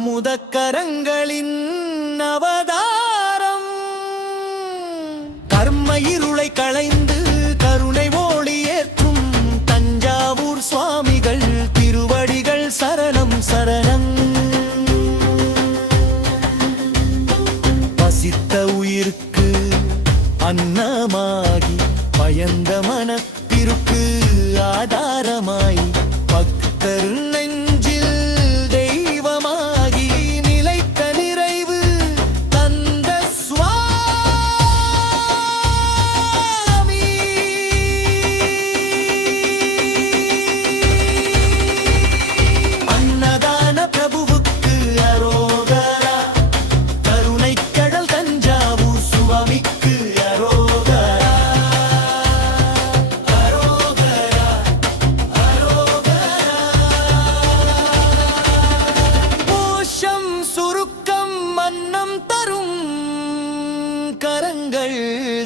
அமுதக்கரங்களின் அவதாரம். கர்ம இருளை களைந்து கருணை ஒளி ஏற்றும் தஞ்சாவூர் சுவாமிகள் திருவடிகள் சரணம் சரணம். பசித்த உயிருக்கு அன்னமாகி பயந்த மனத்திற்கு ஆதாரமாய் பக்தர் நெஞ்சில் தெய்வமாகி நிலைத்த நிறைவு தந்த சுவாமி. அன்னதான பிரபுவுக்கு அரோகரா, கருணை கடல் தஞ்சாவூர் சுவாமிக்கு அரோகரா. சுருக்கம் மன்னம் தரும் கரங்கள்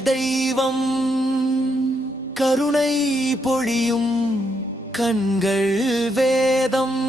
தெய்வம், கருணை பொழியும் கண்கள் வேதம்.